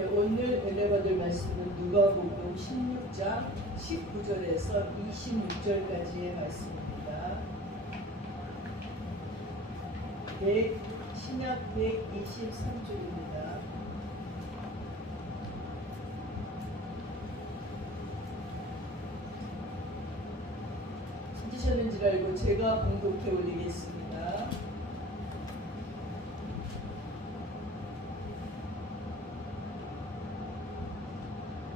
네, 오늘 은혜 받을 말씀은 누가복음 16장 19절에서 26절까지의 말씀입니다. 신약 123쪽입니다. 찾으셨는지 알고 제가 봉독해 올리겠습니다.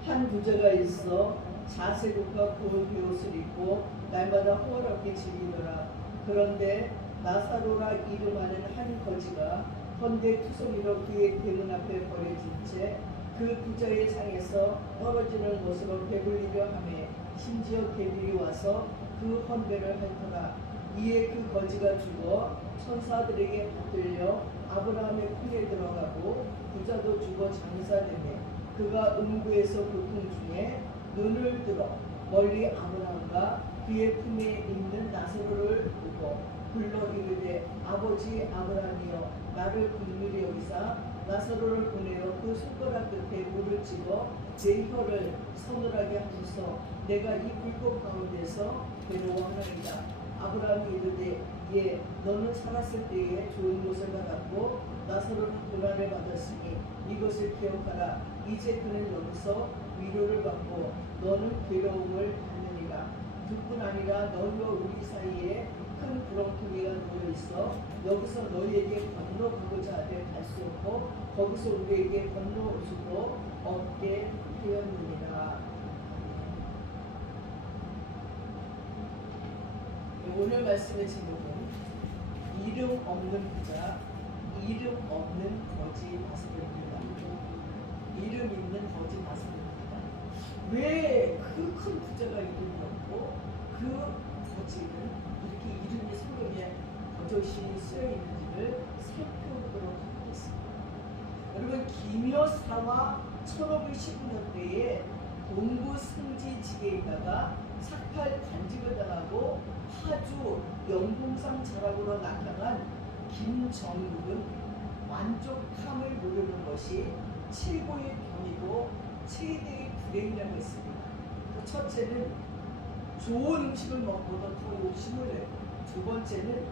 한 부자가 있어 자색옷과 고운 베옷을 입고 날마다 호화롭게 즐기더라. 그런데 나사로라 이름하는 한 거지가 헌데투성이로 그의 대문 앞에 버려진 채 그 부자의 상에서 떨어지는 것으로 배불리려 하매 심지어 개들이 와서 그 헌배를 핥더라. 이에 그 거지가 죽어 천사들에게 받들려 아브라함의 품에 들어가고 부자도 죽어 장사되매 그가 음부에서 고통 중에 눈을 들어 멀리 아브라함과 그의 품에 있는 나사로를 보고 불러 이르되 아버지 아브라함이여 나를 긍휼히 여기사 나사로를 보내어 그 손가락 끝에 물을 찍어 내 혀를 서늘하게 하소서. 내가 이 불꽃 가운데서 괴로워하나이다. 아브라함이 이르되 예 너는 살았을 때에 좋은 곳을 받았고 나사로는 고난을 받았으니 이것을 기억하라. 이제 그는 여기서 위로를 받고 너는 괴로움을 받느니라. 그뿐 아니라 너희와 우리 사이에 큰 구렁텅이가 놓여있어 여기서 너희에게 건너가고자 하되 갈 수 없고 거기서 우리에게 건너올 수도 없게 되었느니라. 오늘 말씀의 제목은 이름 없는 부자, 이름 없는 거지 나사로입니다. 이름 있는 거지 나사로입니다. 왜 그 큰 부자가 이름이 없고 그 거지는 이렇게 이름이 성경에 버젓이 쓰여 있는지를 살펴보도록 하겠습니다. 여러분 기묘사와 1519년대에 동부 승지지대에 있다가 삭발 간직을 당하고 파주 영봉상 자락으로 나타난 김정국은 만족함을 모르는 것이 최고의 병이고 최대의 불행이라고 했습니다. 첫째는 좋은 음식을 먹고도 더 욕심을 내고, 두 번째는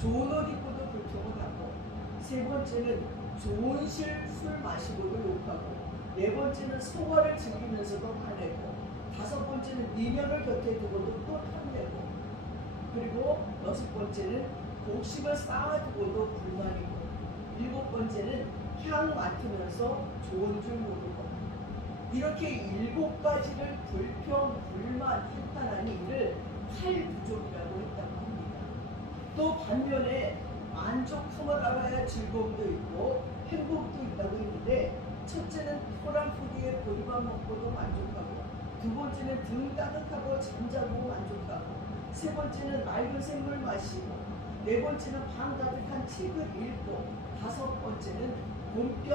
좋은 옷 입고도 불평을 하고, 세 번째는 좋은 술 마시고도 욕하고, 네 번째는 소화를 즐기면서도 화내고, 다섯 번째는 미련을 곁에 두고도 또 탐내고, 그리고 여섯 번째는 곡식을 쌓아두고도 불만이고, 일곱 번째는 향 맡으면서 좋은 줄 모르고, 이렇게 일곱 가지를 불평, 불만, 한탄하는 이를 팔부족이라고 했다고 합니다. 또 반면에 만족함을 알아야 즐거움도 있고 행복도 있다고 했는데, 첫째는 토랑푸기에 보리밥 먹고도 만족하고, 두 번째는 등 따뜻하고 잠자고 만족하고, 세 번째는 맑은 샘물 마시고, 네 번째는 방 따뜻한 책을 읽고, 다섯 번째는 봄볕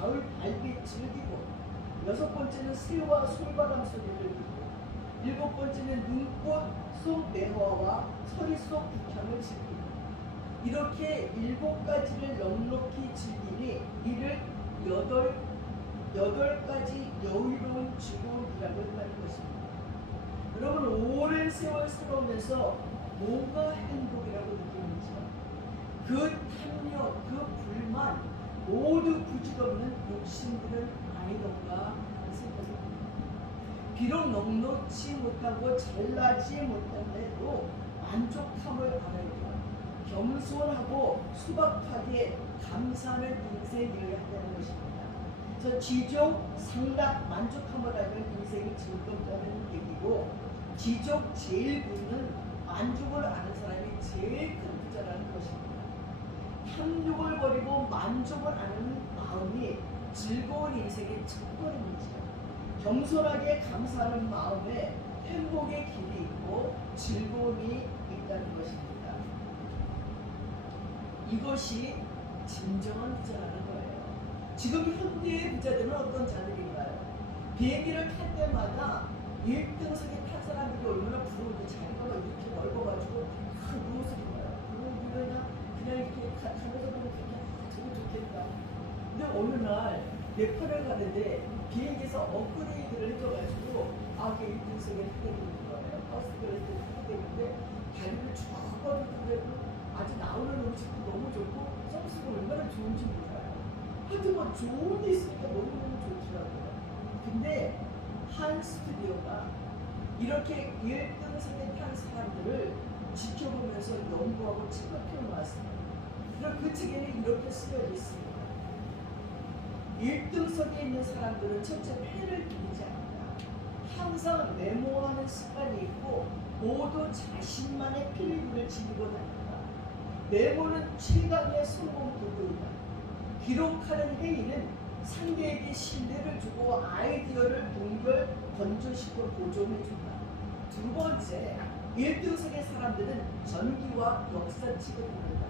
가을 달빛 즐기고, 여섯 번째는 새와 솔바람 소리를 듣고, 일곱 번째는 눈꽃 속 매화와 서리 속 북향을 즐기고, 이렇게 일곱 가지를 넉넉히 즐기니 이를 여덟 가지 여유로운 즐거움이라고 한다는 것입니다. 여러분 오랜 세월 살아오면서 뭐가 행복이라고 느끼는지요? 그 탐욕, 그 불만, 모두 부질없는 욕심들은 아니던가 생각합니다. 비록 넉넉지 못하고 잘나지 못한데도 만족함을 알아야 겸손하고 수박하게 감사하는 인생이어야 한다는 것입니다. 그래서 지족, 상락, 만족함을 알면 인생이 즐겁다는 얘기고, 지족 제일 부는 만족을 아는 사람이 제일 큰 부자라는 것입니다. 탐욕을 버리고 만족을 아는 마음이 즐거운 인생의 첫걸음이죠. 겸손하게 감사하는 마음에 행복의 길이 있고 즐거움이 있다는 것입니다. 이것이 진정한 부자라는 거예요. 지금 현대의 부자들은 어떤 자들인가요? 비행기를 탈 때마다 1등석에 탄 사람들이 얼마나 부러운데 자기가 이렇게 넓어가지고 누워서 입어요. 그냥 이렇게 가면서 보면 되게 좋겠다. 근데 어느 날 네팔을 가는데 비행기에서 업그레이드를 해줘가지고 그 1등석에 타게 되는 거예요. 버스트클래스에 타게 되는데 다리를 쭉 뻗는데도 아주 나오는 음식도 너무 좋고 서비스가 얼마나 좋은지 몰라요. 하여튼 뭐 좋은 데 있으니까 너무너무 좋더라고요. 근데 한 스튜디오가 이렇게 1등석에 탄 사람들을 지켜보면서 연구하고 책을 펴놓았습니다. 그럼 그 책에는 이렇게 쓰여 있습니다. 1등석에 있는 사람들은 첫째 패를 기르지 않는다. 항상 메모하는 습관이 있고 모두 자신만의 필리문을 지니고 다닌다. 메모는 최강의 성공 도구이다. 기록하는 행위는 상대에게 신뢰를 주고 아이디어를 동결, 건조시켜 보존해준다. 두 번째, 1등석의 사람들은 전기와 역사칙을 모른다.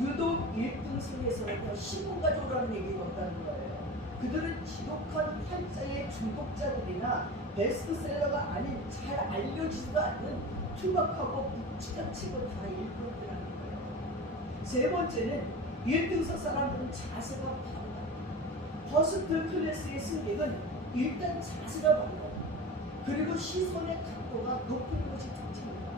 유독 1등석에서는 더 신문가족이라는 얘기가 없다는 거예요. 그들은 지독한 활자의 중독자들이나 베스트셀러가 아닌 잘 알려지지도 않는 투박하고 묵직한 책을 다 읽고 있더라는 거예요. 세 번째는 1등석 사람들은 자세가 바르다. 퍼스트 클래스의 승객은 일단 자세가 바르다. 그리고 시선의 각도가 높은 것이 특징이다.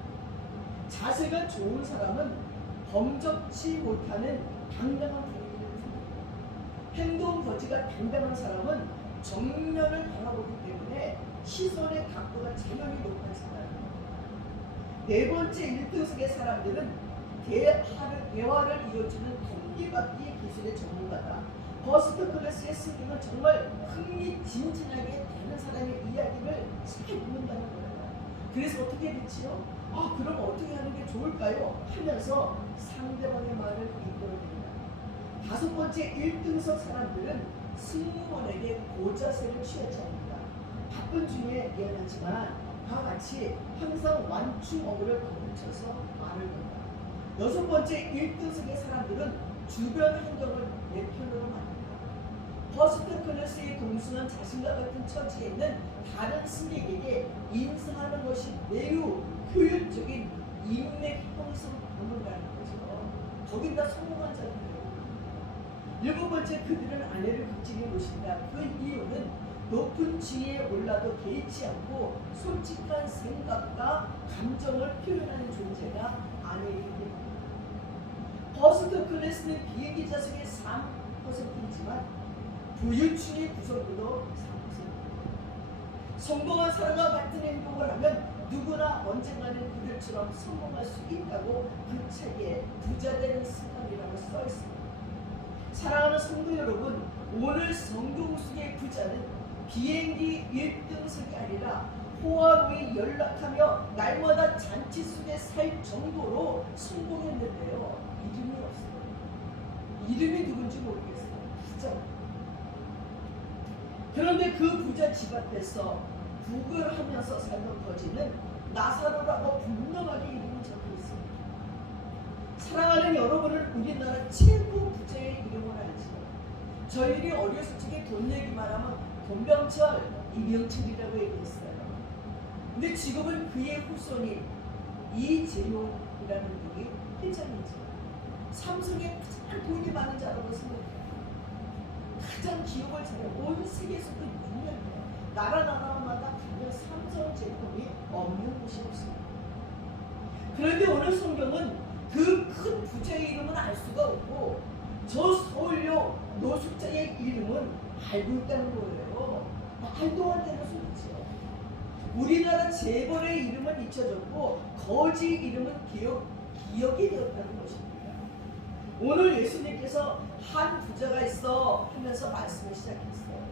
자세가 좋은 사람은 범접지 못하는 당당한 분위기를 풉니다. 행동 거지가 당당한 사람은 정면을 바라보기 때문에 시선의 각도가 당연히 높아진다. 네 번째 1등석의 사람들은 대화를 이어주는 통기받기 기술의 전문가다. 퍼스트 클래스의 승객은 정말 흥미진진하게 다른 사람의 이야기를 잘 듣는다는 거예요. 그래서 어떻게 됐지요? 그럼 어떻게 하는 게 좋을까요? 하면서 상대방의 말을 이끌어냅니다. 다섯 번째 1등석 사람들은 승무원에게 고자세를 취하지 않는다. 바쁜 중에 미안하지만 다 같이 항상 완충어구를 거듭쳐서 말을 건다. 여섯 번째 1등석의 사람들은 주변 환경을 내 편으로 만든다. 퍼스트 클래스의 동승한 자신과 같은 처지에 있는 다른 승객에게 인사하는 것이 매우 효율적인 인맥 형성 방법이라는 거죠. 거기다 성공한 자들이에요. 일곱 번째, 그들은 아내를 극진히 모신다. 그 이유는 높은 지위에 올라도 개의치 않고 솔직한 생각과 감정을 표현하는 존재가 아내이기 때문입니다. 퍼스트 클래스는 비행기 좌석의 3%이지만 부유층의 구성도도 4%입니다. 성공한 사람과 같은 행동을 하면 누구나 언젠가는 그들처럼 성공할 수 있다고 그 책에 부자되는 습관이라고 써 있습니다. 사랑하는 성도 여러분, 오늘 성경 속의 부자는 비행기 1등석이 아니라 호화로이 연락하며 날마다 잔치 속에 살 정도로 성공했는데요. 이름이 없어요. 이름이 누군지 모르겠어요. 부자. 그런데 그 부자 집 앞에서 구걸하면서 살던 거지는 나사로라고 분명하게 이름이 적혀 있습니다. 사랑하는 여러분은 우리나라 최고 부자의 이름을 알지요. 저희들이 어렸을 적에 돈 얘기만 하면 돈병철, 이명철이라고 얘기했어요. 근데 지금은 그의 후손인 이재용이라는 분이 회장이죠. 삼성에 가장 돈이 많은 자라고 생각해요. 가장 기업을 잘해 온 세계에서도 유명해요. 나라마다 가면 삼성 제품이 없는 곳이 없습니다. 그런데 오늘 성경은 그 큰 부자의 이름은 알 수가 없고 저 서울역 노숙자의 이름은 알고 있다는 거예요. 말도 안 되는 소리죠. 우리나라 재벌의 이름은 잊혀졌고 거지 이름은 기억이 되었다는 것입니다. 오늘 예수님께서 한 부자가 있어 하면서 말씀을 시작했어요.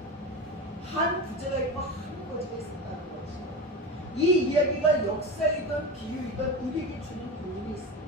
한 부자가 있고 한 거지가 있었다는 거죠. 이 이야기가 역사이든 비유이든 우리에게 주는 교훈이 있습니다.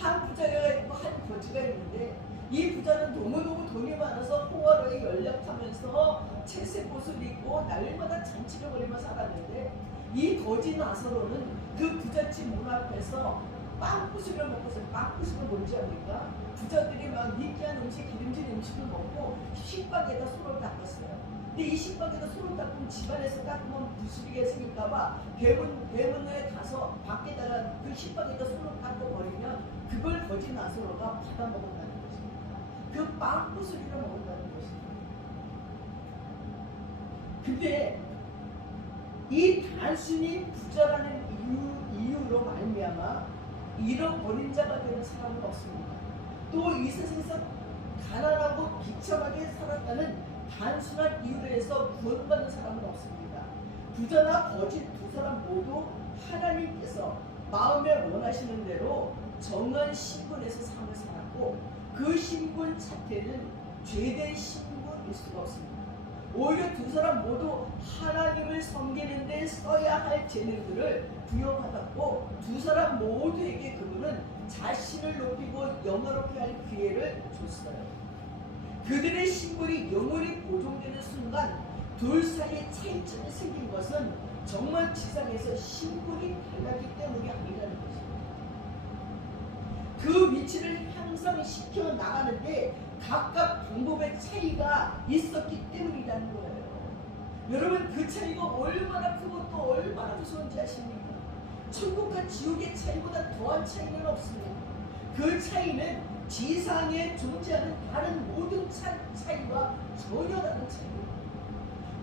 한 부자가 있고 한 거지가 있는데 이 부자는 너무너무 돈이 많아서 호화로이 연락하면서 채색 옷을 입고 날마다 잔치를 벌이며 살았는데 이 거지 나사로는 그 부잣집 문 앞에서 빵부식을 먹고서 빵부식은 뭔지 압니까? 부자들이 막 느끼한 음식, 기름진 음식을 먹고 식박에다 손을 닦았어요. 근데 이 식박에다 손을 닦으면 집안에서 닦으면 부스리게 생길까봐 대문에 가서 밖에다가 그 식박에다 손을 닦고 버리면 그걸 거지 나사로가 받아먹었다는 것입니다. 그 빵부스리를 먹었다는 것입니다. 근데 이 단순히 부자라는 이유로 말미암아 잃어버린 자가 되는 사람은 없습니다. 또 이 세상에서 가난하고 비참하게 살았다는 단순한 이유로 해서 구원받는 사람은 없습니다. 부자나 거짓 두 사람 모두 하나님께서 마음에 원하시는 대로 정한 신분에서 삶을 살았고, 그 신분 자체는 죄된 신분일 수가 없습니다. 오히려 두 사람 모두 하나님을 섬기는 데 써야 할 재능들을 부여받았고, 두 사람 모두에게 그분은 자신을 높이고 영화롭게 할 기회를 줬어요. 그들의 신분이 영원히 보존되는 순간 둘 사이에 차이점이 생긴 것은 정말 지상에서 신분이 달랐기 때문이 아니라는 것입니다. 그 위치를 향상시켜 나가는데 각각 방법의 차이가 있었기 때문이라는 거예요. 여러분, 그 차이가 얼마나 크고 또 얼마나 무서운지 아십니까? 천국과 지옥의 차이보다 더한 차이는 없습니다. 그 차이는 지상에 존재하는 다른 모든 차이와 전혀 다른 차이입니다.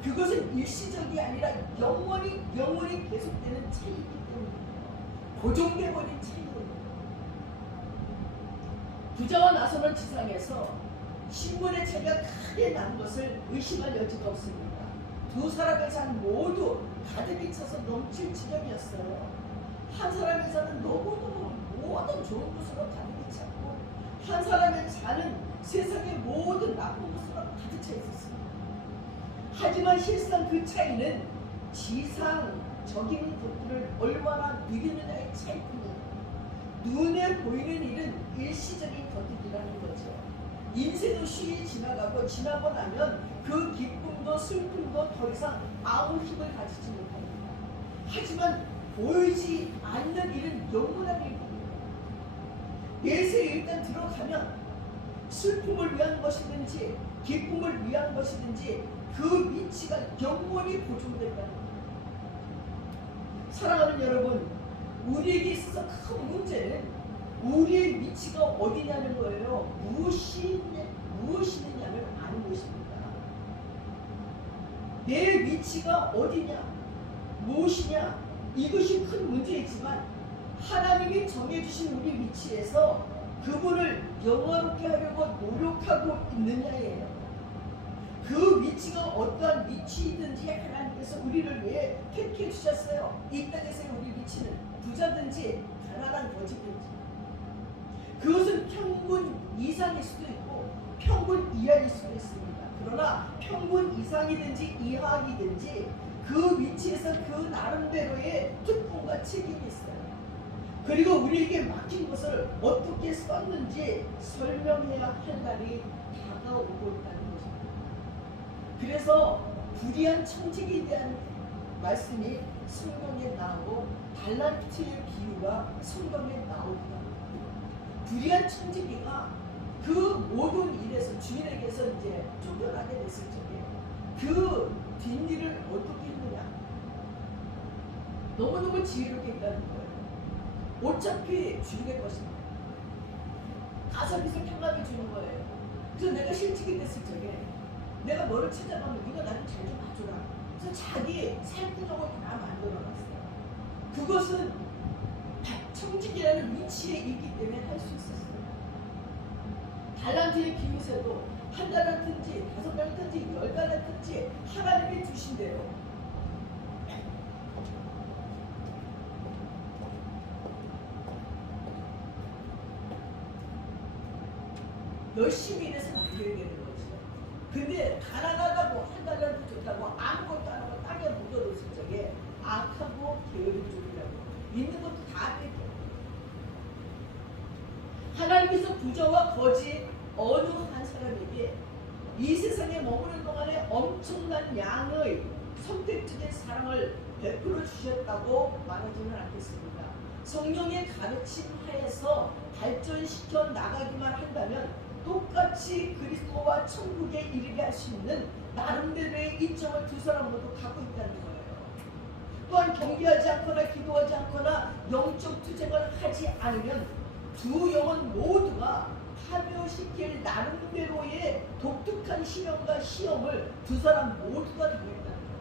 그것은 일시적이 아니라 영원히 계속되는 차이이기 때문입니다. 고정되어버린 차이거든요. 부자와 나서는 지상에서 신분의 차이가 크게 난 것을 의심할 여지가 없습니다. 두 사람의 삶 모두 가득히 차서 넘칠 지경이었어요. 한 사람의 삶은 너무너무 모든 좋은 것으로 가득히 찼고, 한 사람의 삶은 세상의 모든 나쁜 것으로 가득 차 있었습니다. 하지만 실상 그 차이는 지상적인 것들을 얼마나 누리느냐의 차이뿐입니다. 눈에 보이는 일은 일시적인 것들이라는 거죠. 인생은 쉬이 지나가고, 지나고 나면 그 기쁨도 슬픔도 더 이상 아무 힘을 가지지 못합니다. 하지만 보이지 않는 일은 영원한 일입니다. 예수에 일단 들어가면 슬픔을 위한 것이든지 기쁨을 위한 것이든지 그 위치가 영원히 보존된다는 겁니다. 사랑하는 여러분, 우리에게 있어서 큰 문제는 우리의 위치가 어디냐는 거예요. 무엇이냐를 아는 것입니다. 내 위치가 어디냐, 무엇이냐, 이것이 큰 문제이지만 하나님이 정해주신 우리 위치에서 그분을 영화롭게 하려고 노력하고 있느냐예요. 그 위치가 어떠한 위치이든지 하나님께서 우리를 위해 택해 주셨어요. 이 땅에서의 우리 위치는 부자든지 가난한 거지든지, 그것은 평균 이상일 수도 있고 평균 이하일 수도 있습니다. 그러나 평균 이상이든지 이하이든지 그 위치에서 그 나름대로의 특권과 책임이 있어요. 그리고 우리에게 맡긴 것을 어떻게 썼는지 설명해야 할 날이 다가오고 있다는 것입니다. 그래서 불의한 청직에 대한 말씀이 성경에 나오고 달란트의 비유가 성경에 나오기도 합니다. 불의한 청지기가 그 모든 일에서 주인에게서 이제 쫓겨나게 됐을 적에 그 뒷일을 어떻게 했느냐, 너무너무 지혜롭게 했다는 거예요. 어차피 죽일 것입니다. 가성비서 평강을 주는 거예요. 그래서 내가 실직이 됐을 적에 내가 너를 찾아가면 네가 나를 잘 좀 봐줘라. 그래서 자기 살구적을 다 만들어놨어요. 그것은 청직이라는 위치에 있기 때문에 할 수 있었어요. 달란트의 비유에도 한 달란트인지 5달란트인지 10달란트인지 하나님이 주신 대로 열심히 일해서 남겨야 되는 거죠. 근데 가난하다고 한 달란트 줬다고 아무것도 안 하고 땅에 묻어뒀을 적에 악하고 게으른 쪽이라고 있는 것도 다 뺏겨. 하나님께서 부자와 거지 어느 한 사람에게 이 세상에 머무는 동안에 엄청난 양의 선택적인 사랑을 베풀어 주셨다고 말하지는 않겠습니다. 성령의 가르침 하에서 발전시켜 나가기만 한다면 똑같이 그리스도와 천국에 이르게 할 수 있는 나름대로의 이점을 두 사람 모두 갖고 있다는 거예요. 또한 경배하지 않거나 기도하지 않거나 영적 투쟁을 하지 않으면 두 영혼 모두가 파멸시킬 나름대로의 독특한 시련과 시험을 두 사람 모두가 당했다는 거예요.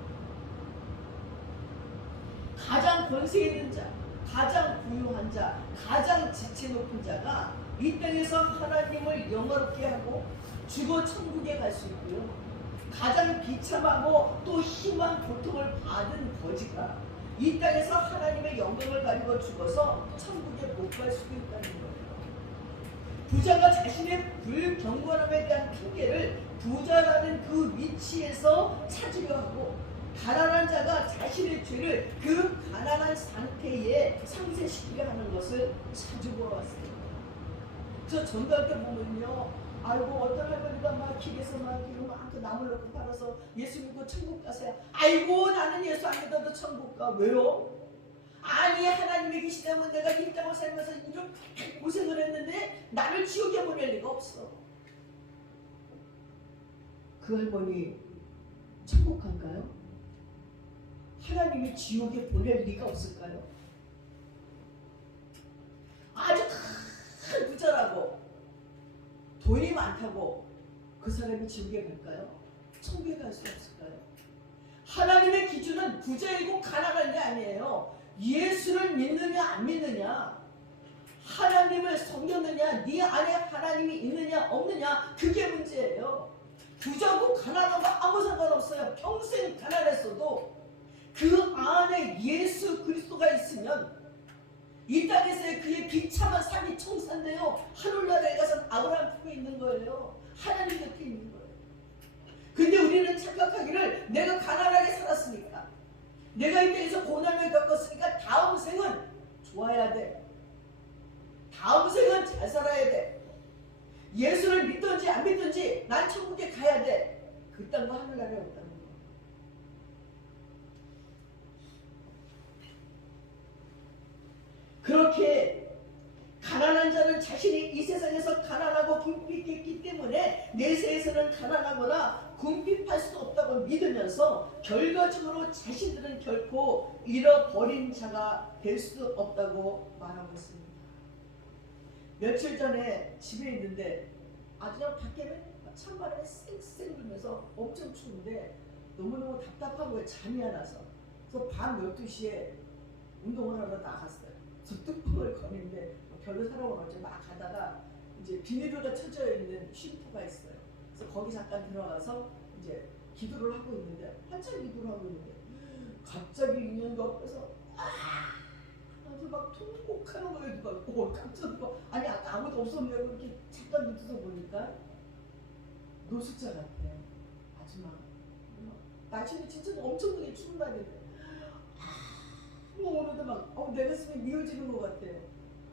가장 권세 있는 자, 가장 부유한 자, 가장 지체 높은 자가 이 땅에서 하나님을 영화롭게 하고 죽어 천국에 갈 수 있고요. 가장 비참하고 또 심한 고통을 받은 거지가 이 땅에서 하나님의 영광을 가리고 죽어서 천국에 못 갈 수도 있다는 거예요. 부자가 자신의 불경건함에 대한 핑계를 부자라는 그 위치에서 찾으려 하고, 가난한 자가 자신의 죄를 그 가난한 상태에 상쇄시키려 하는 것을 자주 보았어요. 저 전도할 때 보면요, 아이고 어떤 할머니가 막 길에서 막 그 나물 넣고 팔아서 예수 믿고 천국 가세요. 아이고 나는 예수 안 믿어도 천국 가. 왜요? 아니 하나님이 계시다면 내가 이 땅을 살면서 이렇게 고생을 했는데 나를 지옥에 보낼 리가 없어. 그 할머니 천국 갈까요? 하나님이 지옥에 보낼 리가 없을까요? 아주 큰 부자라고 돈이 많다고 그 사람이 지옥에 갈까요? 천국에 갈 수 없을까요? 하나님의 기준은 부자이고 가난한 게 아니에요. 예수를 믿느냐 안 믿느냐, 하나님을 섬겼느냐, 네 안에 하나님이 있느냐 없느냐, 그게 문제예요. 부자고 가난한 거 아무 상관없어요. 평생 가난했어도 그 안에 예수 그리스도가 있으면 이 땅에서의 그의 비참한 삶이 청산되어 하늘나라에 가서 아브라함 품에 있는 거예요. 하나님 곁에 있는 거예요. 근데 우리는 착각하기를 내가 가난하게 살았으니까, 내가 이 땅에서 고난을 겪었으니까 다음 생은 좋아야 돼, 다음 생은 잘 살아야 돼, 예수를 믿든지 안 믿든지 난 천국에 가야 돼. 그딴 거 하늘나라에 없다는 거. 그렇게 가난한 자는 자신이 이 세상에서 가난하고 궁핍했기 때문에 내세에서는 가난하거나 궁핍할 수 없다고 믿으면서 결과적으로 자신들은 결코 잃어버린 자가 될 수 없다고 말하고 있습니다. 며칠 전에 집에 있는데 아주 그냥 밖에는 찬바람에 쌩쌩 불면서 엄청 추운데 너무너무 답답한 거예요. 잠이 안 와서. 그래서 밤 12시에 운동을 하러 나갔어요. 저 뚜껑을 거는데 별로 사람은 어제 막 가다가 이제 비닐로가 쳐져 있는 쉼터가 있어요. 그래서 거기 잠깐 들어가서 이제 기도를 하고 있는데, 한참 기도를 하고 있는데 갑자기 있는 거 앞에서 아주 막 통곡하는 거예요. 누가 깜짝 놀고, 아니 아무도 없었네요. 이렇게 잠깐 눈 뜨서 보니까 노숙자 같아요. 아줌마. 날씨는 진짜 엄청나게 추운 날인데 오는데 막 내 가슴이 미어지는 것 같아요.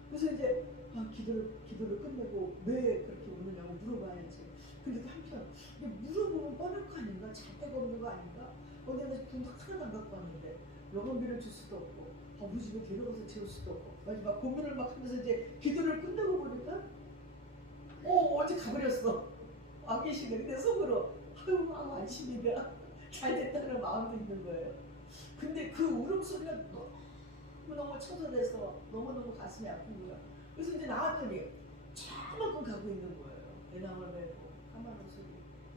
그래서 이제 기도를 끝내고 왜 그렇게 오느냐고 물어봐야지. 근데 한편 물어보면 뻔할 거 아닌가? 잘 데가 없는 거 아닌가? 내가 돈도 하나도 안 갖고 왔는데 여건비를 줄 수도 없고 우리 집에 데려가서 재울 수도 없고 마지막 고민을 막 하면서 이제 기도를 끝내고 보니까 어제 가버렸어. 안 계시네. 근데 속으로 아유 안심이다. 잘 됐다는 마음도 있는 거예요. 근데 그 울음소리가 너무너무 청소돼서 너무너무 가슴이 아픈 거야. 그래서 이제 나왔더니 차만큼 가고 있는 거예요. 배낭을 메고 까만 옷을,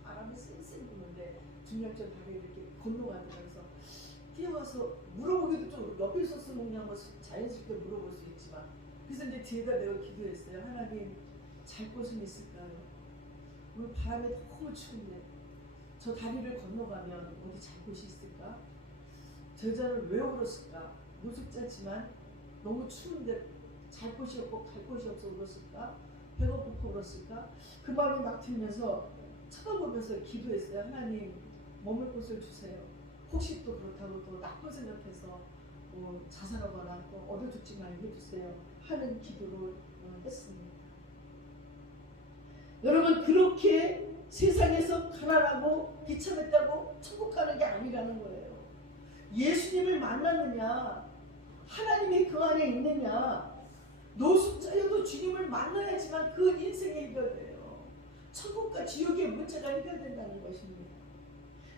바람이 쌩쌩 부는데 중량전 다리를 이렇게 건너가면서 뛰어가서 물어보기도 좀 옆에 있었으면 그냥 뭐 자연스럽게 물어볼 수 있지만, 그래서 이제 뒤에다 내가 기도했어요. 하나님 잘 곳은 있을까요? 오늘 바람이 너무 추운데 저 다리를 건너가면 어디 잘 곳이 있을까? 저 여자는 왜 울었을까? 노숙자지만 너무 추운데 잘 곳이 없고 갈 곳이 없어 울었을까? 배가 고파 울었을까? 그 마음이 막 들면서 쳐다보면서 기도했어요. 하나님 머물 곳을 주세요. 혹시 또 그렇다고 또 나쁜 생각해서 자살하거나 또 얻어 죽지 말게 해주세요 하는 기도를 했습니다. 여러분, 그렇게 세상에서 가난하고 비참했다고 천국 가는 게 아니라는 거예요. 예수님을 만났느냐, 하나님이 그 안에 있느냐, 노숙자여도 주님을 만나야지만 그 인생이 해결돼요. 천국과 지옥의 문제가 해결된다는 것입니다.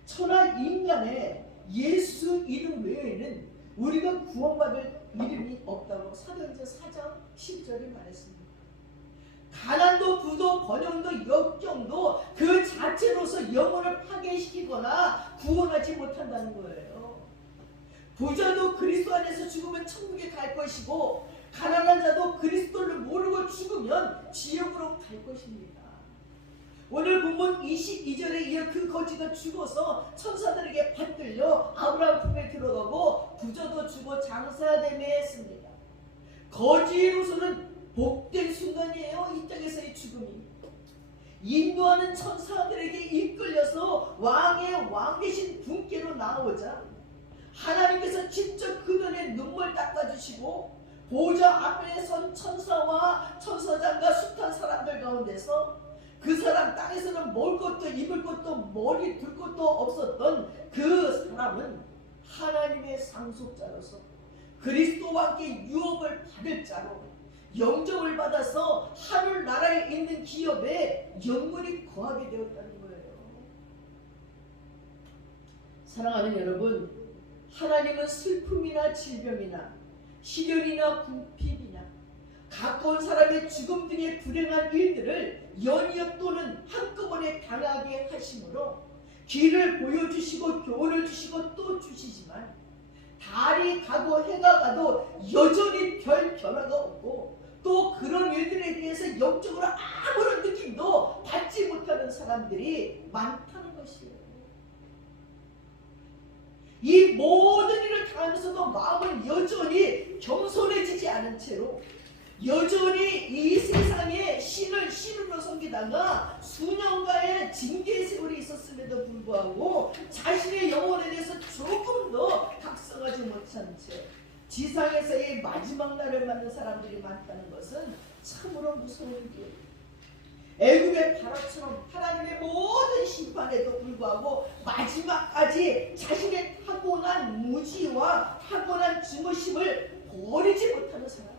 천하 인간의 예수 이름 외에는 우리가 구원받을 이름이 없다고 사도행전 4장 12절에 말했습니다. 가난도 부도 번영도 역경도 그 자체로서 영혼을 파괴시키거나 구원하지 못한다는 거예요. 부자도 그리스도 안에서 죽으면 천국에 갈 것이고 가난한 자도 그리스도를 모르고 죽으면 지옥으로 갈 것입니다. 오늘 본문 22절에 이어 그 거지가 죽어서 천사들에게 받들려 아브라함 품에 들어가고 부자도 죽어 장사되매 했습니다. 거지로서는 복된 순간이에요. 이 땅에서의 죽음이. 인도하는 천사들에게 이끌려서 왕의 왕 되신 분께로 나오자 하나님께서 직접 그들의 눈물 닦아주시고 보좌 앞에 선 천사와 천사장과 숱한 사람들 가운데서 그 사람 땅에서는 먹을 것도 입을 것도 머리 둘 것도 없었던 그 사람은 하나님의 상속자로서 그리스도와 함께 유업을 받을 자로 영접을 받아서 하늘나라에 있는 기업에 영원히 거하게 되었다는 거예요. 사랑하는 여러분, 하나님은 슬픔이나 질병이나 시련이나 궁핍이나 가까운 사람의 죽음 등의 불행한 일들을 연이어 또는 한꺼번에 당하게 하심으로 길을 보여주시고 교훈을 주시고 또 주시지만 달이 가고 해가 가도 여전히 별 변화가 없고 또 그런 일들에 대해서 영적으로 아무런 느낌도 받지 못하는 사람들이 많다는 것이에요. 이 모든 일을 당하면서도 마음은 여전히 겸손해지지 않은 채로 여전히 이 세상에 신으로 섬기다가 수년간의 징계 세월이 있었음에도 불구하고 자신의 영혼에 대해서 조금 더 각성하지 못한 채 지상에서의 마지막 날을 맞는 사람들이 많다는 것은 참으로 무서운 일이에요. 애굽의 바로처럼 하나님의 모든 심판에도 불구하고 마지막까지 자신의 타고난 무지와 타고난 증오심을 버리지 못하는 사람,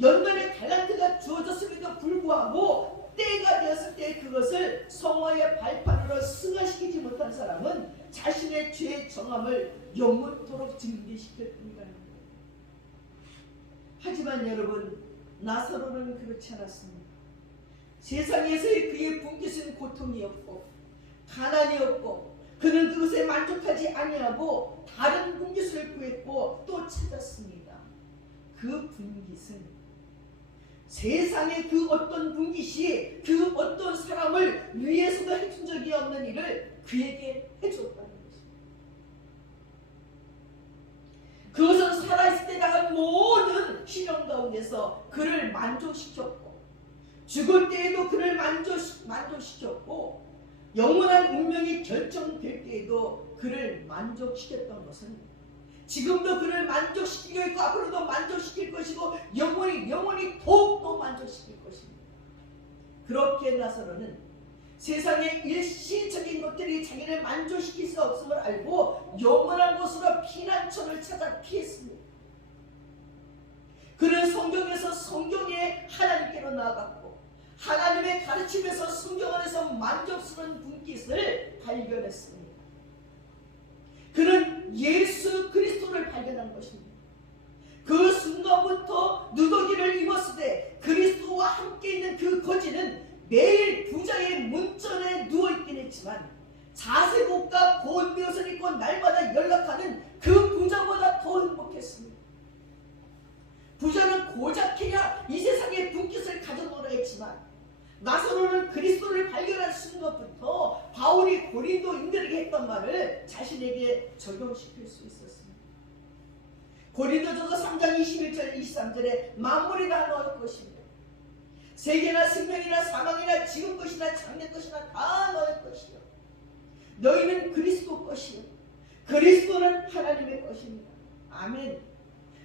연단의 달란트가 주어졌음에도 불구하고 때가 되었을 때 그것을 성화의 발판으로 승화시키지 못한 사람은 자신의 죄의 정함을 영원토록 증대시킬 뿐이라는 거예요. 하지만 여러분, 나사로는 그렇지 않았습니다. 세상에서의 그의 분깃은 고통이었고 가난이었고 그는 그것에 만족하지 아니하고 다른 분깃을 구했고 또 찾았습니다. 그 분깃은 세상의 그 어떤 분깃이 그 어떤 사람을 위해서도 해준 적이 없는 일을 그에게 해줬다는 것입니다. 그것은 살아있을 때 당한 모든 시련 가운데서 그를 만족시켰고 죽을 때에도 그를 만족시켰고 영원한 운명이 결정될 때에도 그를 만족시켰던 것은 지금도 그를 만족시키고 있고 앞으로도 만족시킬 것이고 영원히 더욱더 만족시킬 것입니다. 그렇게 나사로는 세상의 일시적인 것들이 자기를 만족시킬 수 없음을 알고 영원한 곳으로 피난처를 찾아 피했습니다. 그는 성경에서 성경의 하나님께로 나아갔고 하나님의 가르침에서 성경 안에서 만족스러운 분깃을 발견했습니다. 그는 예수 그리스도를 발견한 것입니다. 그 순간부터 누더기를 입었을 때 그리스도와 함께 있는 그 거지는 매일 부자의 문전에 누워있긴 했지만 자세복과 고운 베옷을 입고 날마다 연락하는 그 부자보다 더 행복했습니다. 부자는 고작해야 이 세상의 분깃을 가져놓으라 했지만 나사로는 그리스도를 발견한 순간부터 바울이 고린도인들에게 했던 말을 자신에게 적용시킬 수 있었습니다. 고린도전서 3장 21절 23절에 만물이 다 너의 것입니다. 세계나 생명이나 사망이나 지금 것이나 장래 것이나 다 너의 것이요 너희는 그리스도 것이요 그리스도는 하나님의 것입니다. 아멘.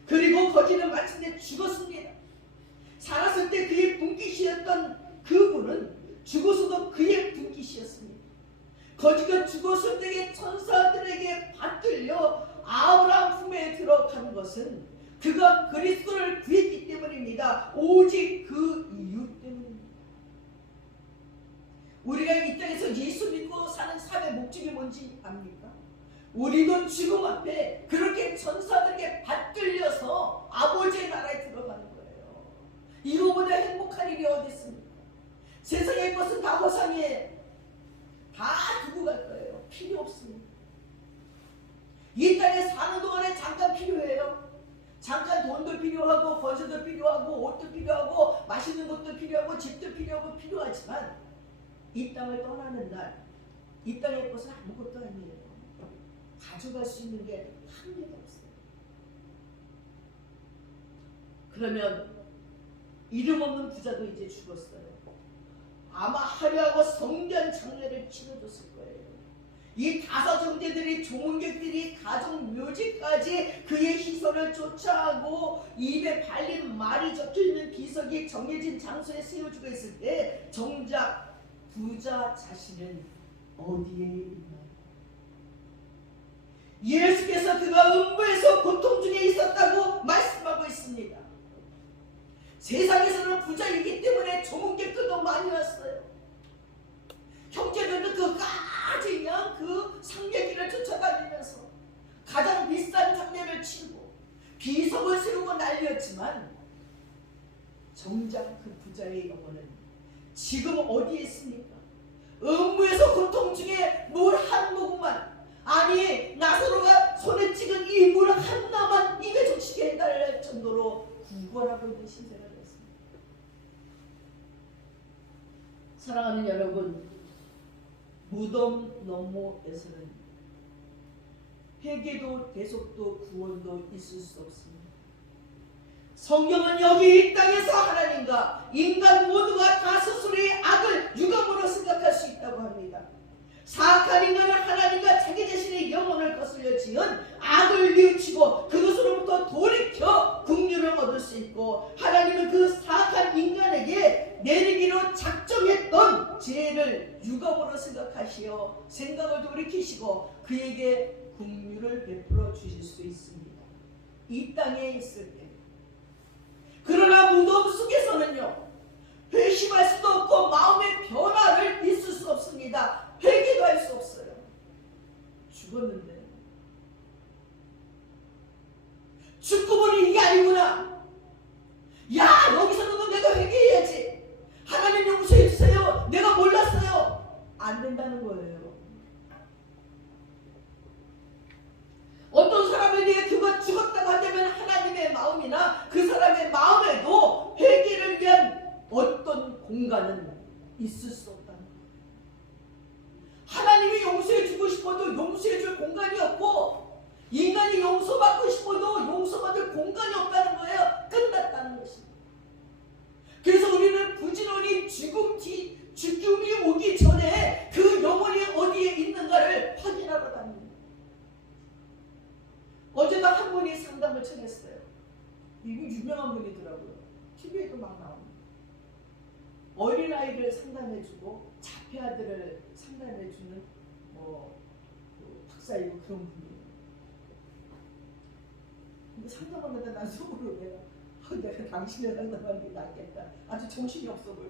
그리고 거지는 마침내 죽었습니다. 살았을 때 그의 분깃이었던 그분은 죽어서도 그의 분깃이었습니다. 거지가 죽었을 때의 천사들에게 받들려 아브라함 품에 들어간 것은 그가 그리스도를 구했기 때문입니다. 오직 그 이유 때문입니다. 우리가 이 땅에서 예수 믿고 사는 삶의 목적이 뭔지 압니까? 우리도 죽음 앞에 그렇게 천사들에게 받들려서 아버지의 나라에 들어가는 거예요. 이거보다 행복한 일이 어디 있습니까? 세상의 것은 다 허상이에요. 다 두고 갈 거예요. 필요 없습니다. 이 땅에 사는 동안에 잠깐 필요해요. 잠깐 돈도 필요하고 권세도 필요하고 옷도 필요하고 맛있는 것도 필요하고 집도 필요하고 필요하지만 이 땅을 떠나는 날 이 땅의 것은 아무것도 아니에요. 가져갈 수 있는 게 한 개도 없어요. 그러면 이름 없는 부자도 이제 죽었어요. 아마 화려하고 성대한 장례를 치러줬을 거예요. 이 다섯 형제들이 조문객들이 가족 묘지까지 그의 시선을 쫓아하고 입에 발린 말이 적혀있는 비석이 정해진 장소에 세워주고 있을 때 정작 부자 자신은 어디에 있나요? 예수께서 그가 음부에서 고통 중에 있었다고 말씀하고 있습니다. 세상에서는 부자이기 때문에 조문객들도 많이 왔어요. 형제들도 그까지 그냥 그 상계길을 쫓아다니면서 가장 비싼 장례를 치르고 비석을 세우고 난리였지만 정작 그 부자의 영혼은 지금 어디에 있습니까? 음부에서 고통 중에 물 한 모금만, 아니 나사로가 손에 찍은 이 물 하나만 입에 적시게 해달랄 정도로 구걸하고 있는 신세가 되었습니다. 사랑하는 여러분, 무덤 너머에서는 회개도 대속도 구원도 있을 수 없습니다. 성경은 여기 이 땅에서 하나님과 인간 모두가 다 스스로의 악을 유감으로 생각할 수 있다고 합니다. 사악한 인간은 하나님과 자기 자신의 영혼을 거슬려 지은 악을 뉘우치고 그것으로부터 돌이켜 긍휼을 얻을 수 있고, 하나님은 그 사악한 인간에게 내리기로 작정했던 죄를 유감으로 생각하시어 생각을 돌이키시고 그에게 긍휼을 베풀어 주실 수 있습니다. 이 땅에 있을 때. 그러나 무덤 속에서는요, 회심할 수도 없고 마음의 변화를 있을 수 없습니다. 회개도 할 수 없어요. 죽었는데 죽고 보니 이게 아니구나. 야, 여기서는 내가 회개해야지. 하나님 용서해 주세요. 내가 몰랐어요. 안 된다는 거예요. 어떤 사람에 대해 그가 죽었다고 한다면 하나님의 마음이나 그 사람의 마음에도 회개를 위한 어떤 공간은 있을 수 없다는 거예요. 하나님이 용서해 주고 싶어도 용서해 줄 공간이 없고, 인간이 용서받고 싶어도 용서받을 공간이 없다는 거예요. 끝났다는 것입니다. 그래서 우리는 부지런히 죽음이 오기 전에 그 영혼이 어디에 있는가를 확인하러 다닙니다. 어제도 한 분이 상담을 청했어요. 이거 유명한 분이더라고요. TV에도 막 나옵니다. 어린아이를 상담해주고 자폐아들을 상담해주는 박사이고 그런 분이에요. 근데 상담하면서 난 속으로 내가 당신을 상담하는 게 낫겠다. 아주 정신이 없어 보여.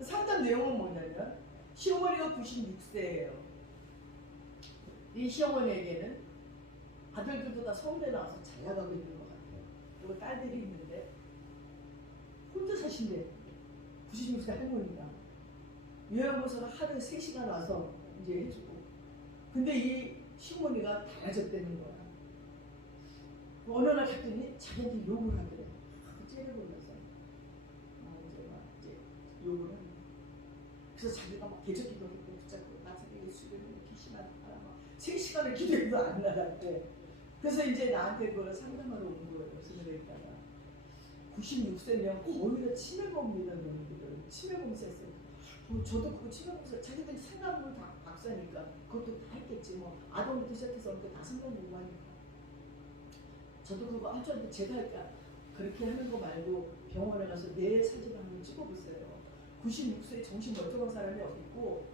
상담 내용은 뭐냐면, 시어머니가 96세예요. 이 시어머니에게는 아들들도 다 서울대 나와서 잘 나가고 있는 것 같아요. 그리고 딸들이 있는데 혼자 사신대. 96세 할머니가 요양보서가 하루에 3시간 와서 이제 해주고, 근데 이 시어머니가 달라졌다는 거야. 어느 날 갔더니 자기한테 욕을 하더래. 째려보면서 이제 욕을 하는. 그래서 자기가 막 대적기도 했고 붙잡고 나중에 예수를 기심한 사람 3시간을 기도해도 안 나갔대. 그래서 이제 나한테 그걸 상담하러 온 거예요. 그러니까 96세면 거의 다 치매범입니다. 그분들은 치매범사였어요. 저도 그거 치매범사, 자기들이 상담을 다 박사니까 그것도 다 했겠지. 뭐 아동부터 시작해서 다 상담 공부하니까. 저도 그거 저한테 제가 할까, 그렇게 하는 거 말고 병원에 가서 내 사진을 한번 찍어보세요. 96세 정신 멀쩡한 사람이 어디 있고,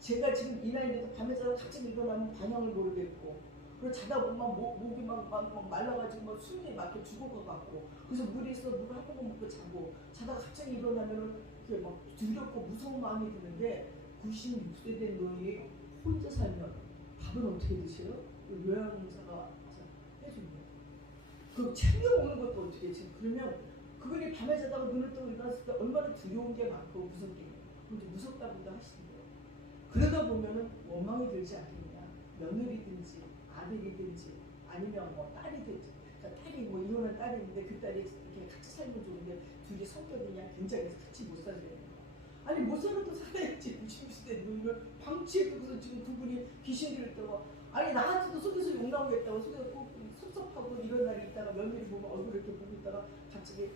제가 지금 이 나이인데도 밤에 자다 갑자기 일어나면 방향을 모르겠고, 그리고 자다 보면 목이 막 말라가지고 막 숨이 막혀 죽을 것 같고, 그래서 물에서 물 한 모금 먹고 자고, 자다가 갑자기 일어나면 이렇게 막 두렵고 무서운 마음이 드는데, 96세 된 노인이 혼자 살면 밥은 어떻게 드세요? 요양사가 와서 해줍니다. 그 챙겨 먹는 것도 어떻게 지금. 그러면 그분이 밤에 자다가 눈을 뜨고 일어났을 때 얼마나 두려운 게 많고 무섭게, 무섭다고도 하시는데요. 그러다 보면은 원망이 들지 않겠냐. 며느리든지 아들이든지 아니면 뭐 딸이든지, 그러니까 딸이 뭐 이혼한 딸이 있는데 그 딸이 이렇게 같이 살면 좋은데 둘이 성격이 그냥 굉장히 같이 못 살래요. 아니 못 살아도 살아야지. 60시대 누면 방치해두고서 지금 두 분이 귀신 들었다고, 아니 나한테도 속에서 욕 나오겠다고 속에서 꼭 섭섭하고 이런 날이 있다가 며느리 보면 얼굴 이렇게 보고 있다가 갑자기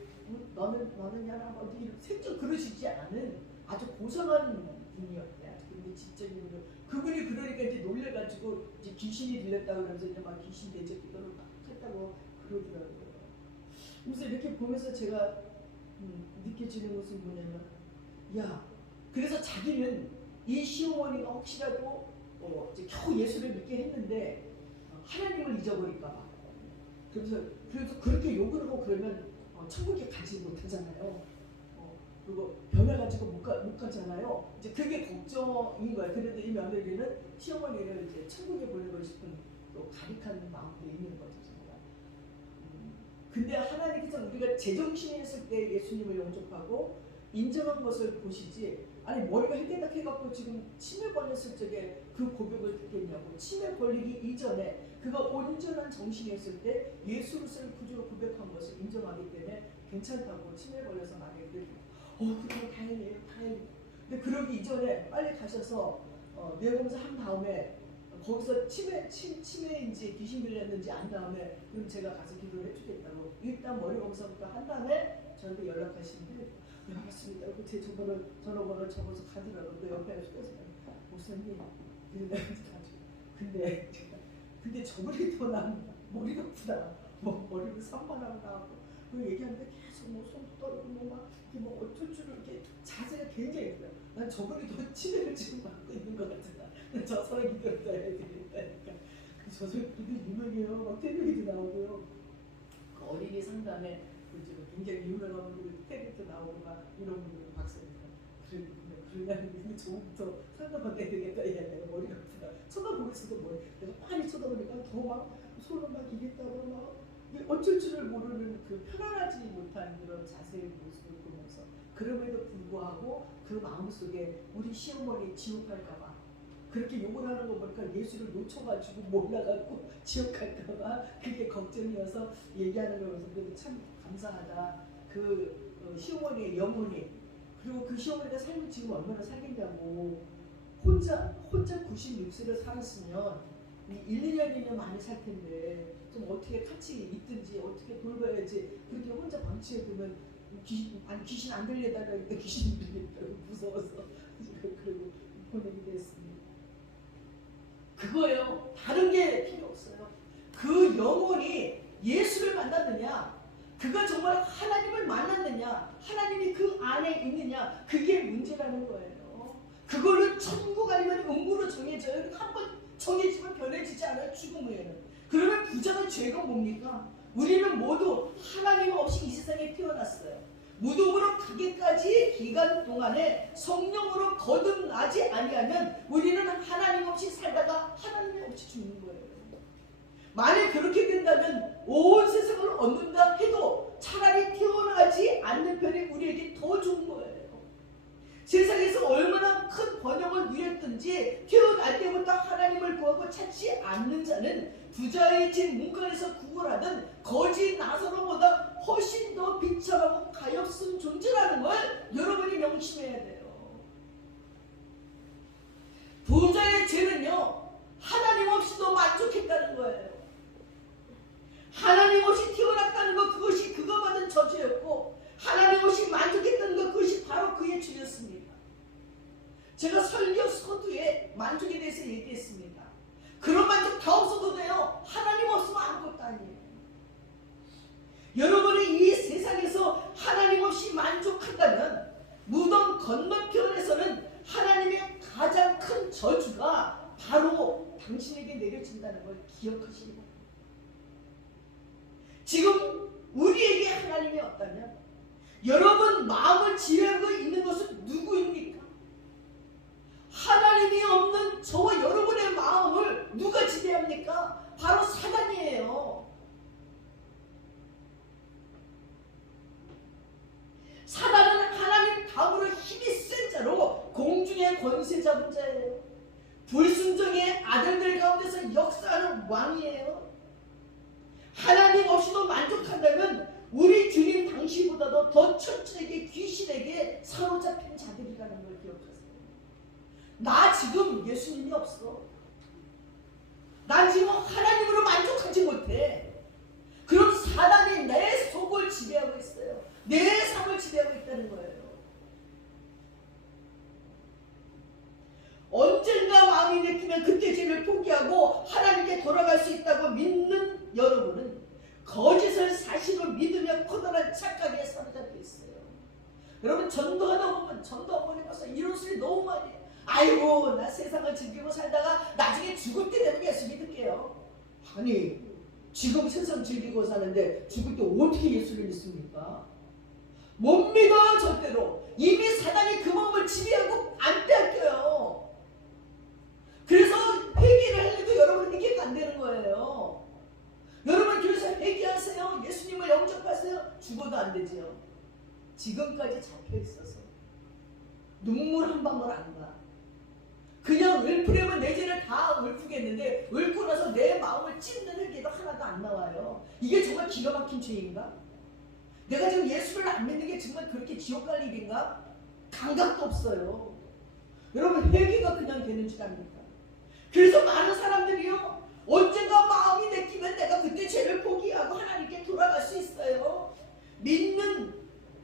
너는 야나 어디 생전 그러시지 않은 아주 고상한 분이었대. 아주 근데 지적인 그분이 그러니까 이제 놀래가지고 이제 귀신이 들렸다 그러면서 이제 막 귀신 대접 기도를 막 했다고 그러더라고요. 그래서 이렇게 보면서 제가 느껴지는 것은 뭐냐면, 야, 그래서 자기는 이 시어머니가 혹시라도 이제 겨우 예수를 믿게 했는데 하나님을 잊어버릴까봐. 그래서 그렇게 욕을 하고 그러면 천국에 가지 못하잖아요. 그리고 변해가지고 못 가잖아요. 이제 그게 걱정인 거예요. 그래도 이 며느리는 시어머니를 이제 천국에 보내고 싶은 또 가득한 마음도 있는 거죠. 근데 하나님께서 우리가 제정신이 있을 때 예수님을 영접하고 인정한 것을 보시지, 아니 머리가 해깨닥해갖고 지금 치매 걸렸을 적에 그 고백을 듣겠냐고. 치매 걸리기 이전에 그가 온전한 정신이었을 때 예수를 구주로 고백한 것을 인정하기 때문에 괜찮다고. 치매 걸려서 만약에 그럼 다행이에요. 근데 그러기 이전에 빨리 가셔서 뇌검사 한 다음에 거기서 치매인지 귀신 들렸는지 안 다음에 그럼 제가 가서 기도를 해주겠다고. 일단 머리 검사부터 한 다음에 저한테 연락하시는데, 네, 알았습니다. 그리고 제 전화번호를 적어서 가더라고요. 그 옆에 숙여서 목사님 근데 저번에도 난 머리가 아프다. 뭐 머리를 산만하고 나하고 그 얘기하는데 계속 뭐 손도 떨고 뭐 어쩔 줄 이렇게 자세가 굉장히 예뻐요. 난 저번에 더 치매를 지금 받고 있는 것 같다. 저 사람 기도를 해야 되겠다니까. 저 사람 기도 유명해요. 막 텔레비도 나오고요. 그 어린이 상담에 굉장히 유명한 분들이 텔레비도 나오고 막 이런 분들 박사입니다. 그러냐면 저부터 상담받아야 되겠다. 내가 머리가 아프다. 쳐다보면서도 내가 많이 쳐다보니까 더 막 손을 막 이랬다고 막 어쩔 줄을 모르는 그 편안하지 못한 그런 자세의 모습을 보면서, 그럼에도 불구하고 그 마음속에 우리 시어머니 지옥 갈까봐 그렇게 욕을 하는 거 보니까 예수를 놓쳐가지고 몰라갖고 지옥 갈까봐 그게 걱정이어서 얘기하는 걸 보면서 그래도 참 감사하다. 그 시어머니의 영혼이, 그리고 그 시어머니가 삶을 지금 얼마나 살겠냐고. 혼자 96세를 살았으면 1, 2년이면 많이 살 텐데 좀 어떻게 같이 있든지 어떻게 돌봐야지. 그렇게 혼자 방치해두면 귀신 안 들려달라고 했는데 귀신이 들린다고 무서워서 그리고 보내기도 했습니다. 그거예요. 다른 게 필요 없어요. 그 영혼이 예수를 만났느냐, 그가 정말 하나님을 만났느냐, 하나님이 그 안에 있느냐, 그게 문제라는 거예요. 그거는 천국 아니면 음부로 정해져요. 한번 정해지면 변해지지 않아요. 죽음 후에는. 그러면 부자의 죄가 뭡니까? 우리는 모두 하나님 없이 이 세상에 태어났어요. 무덤으로 가기까지 기간 동안에 성령으로 거듭나지 아니하면 우리는 하나님 없이 살다가 하나님 없이 죽는 거예요. 만약 그렇게 된다면 온 세상을 얻는다 해도 차라리 태어나지 않는 편이 우리에게 더 좋은 거예요. 세상에서 얼마나 큰 번영을 누렸든지 태어날 때부터 하나님을 구하고 찾지 않는 자는 부자의 집 문간에서 구걸하던 거지 나사로보다 훨씬 더 비참하고 가엾은 존재라는 걸 여러분이 명심해야 돼요. 부자의 죄는요, 하나님 없이도 만족했다는 거예요. 하나님 없이 태어났다는 것, 그것이 그가 받은 저주였고, 하나님 없이 만족했다는 것, 그것이 바로 그의 죄였습니다. 제가 설교 서두에 만족에 대해서 얘기했습니다. 그런 만족 다 없어도 돼요. 하나님 없으면 아무것도 아니에요. 여러분이 이 세상에서 하나님 없이 만족한다면 무덤 건너편에서는 하나님의 가장 큰 저주가 바로 당신에게 내려진다는 걸 기억하시기 바랍니다. 지금 우리에게 하나님이 없다면 여러분 마음을 지배하고 있는 것은 누구입니까? 하나님이 없는 저와 여러분의 마음을 누가 지배합니까? 바로 사단이에요. 사단은 하나님 다음으로 힘이 센 자로 공중의 권세 잡은 자예요. 불순종의 아들들 가운데서 만족한 왕이에요. 하나님 없이도 만족한다면 우리 주님 당시보다도 더 천천하게 귀신에게 사로잡힌 자들이라는 걸 기억하세요. 나 지금 예수님이 없어. 난 지금 하나님으로 만족하지 못해. 그럼 사단이 내 속을 지배하고 있어요. 내 삶을 지배하고 있다는 거예요. 언젠가 마음이 내키면 그때 죄를 포기하고 하나님께 돌아갈 수 있다고 믿는 여러분은 거짓을 사실로 믿으며 커다란 착각에 사로잡혀 있어요. 여러분 전도하다 보면 전도 어머니 가서 이런 소리 너무 많이 해요. 아이고 나 세상을 즐기고 살다가 나중에 죽을 때 되면 예수 믿을게요. 아니 지금 세상 즐기고 사는데 죽을 때 어떻게 예수를 믿습니까? 못 믿어요. 절대로. 이미 사단이 그 마음을 지배하고 안 빼앗겨요. 그래서 회개를 하려도 여러분 회개가 안 되는 거예요. 여러분 교회에서 회개하세요. 예수님을 영접하세요. 죽어도 안 되지요. 지금까지 잡혀 있어서 눈물 한 방울 안 나. 그냥 읊으려면 내 죄를 다 읊겠는데 읊고 나서 내 마음을 찢는 회개도 하나도 안 나와요. 이게 정말 기가 막힌 죄인가? 내가 지금 예수를 안 믿는 게 정말 그렇게 지옥 갈 일인가? 감각도 없어요. 여러분 회개가 그냥 되는 줄 압니까? 그래서 많은 사람들이요 언젠가 마음이 내키면 내가 그때 죄를 포기하고 하나님께 돌아갈 수 있어요. 믿는